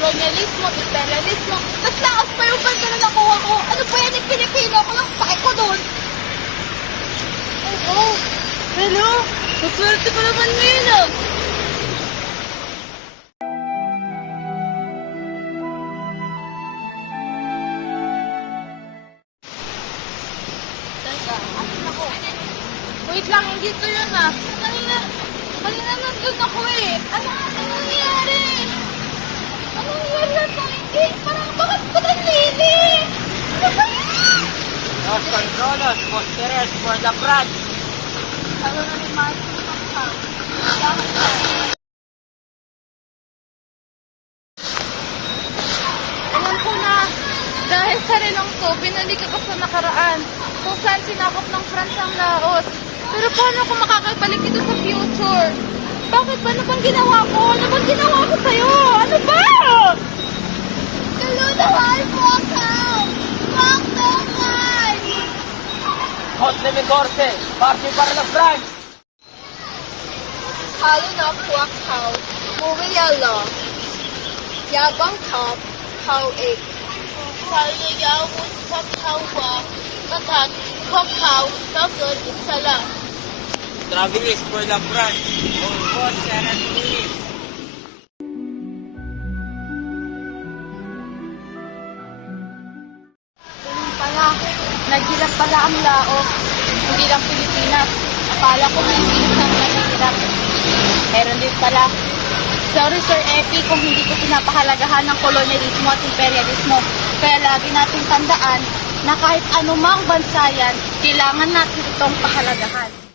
kolonyalismo, imperialismo, tapos lakas pa yung banda na nakuha ko. Ano ba yan yung Pilipino? Ako lang pake ko doon. Oo. Hello? Maswerte ko naman ngayon ah. Teka, asan ako? Wait lang, hindi to yun ah. Kanina, kanina nandun ako eh. Ano, ano akin? Parang bakit ko nalili? Ano ba yan? Los controlos, posteres for the branch. Ano na ni Pagka? Alam ko na, dahil sa relong to, binalik ako sa nakaraan kung saan sinakop ng France ang Laos. Pero paano ako makakabalik dito sa future? Bakit ba? Ano bang ginawa ko? Ano bang ginawa ko sa'yo? Ano ba? Mi corte, party para la branch. Halo na kuwak kao, muwi yalo. Yabang top, how egg. Halo yawon sa kawa, katag, kwakaw, tagod, sala. Travelers for the branch. All boss, Sarah Luis. Naghirap pala ang Laos, hindi lang Pilipinas. Akala ko Pilipinas ang naghihirap. Meron din pala. Sorry Sir Epi kung hindi ko pinapahalagahan ng kolonyalismo at imperialismo. Kaya lagi nating tandaan na kahit anumang bansa yan, kailangan natin itong pahalagahan.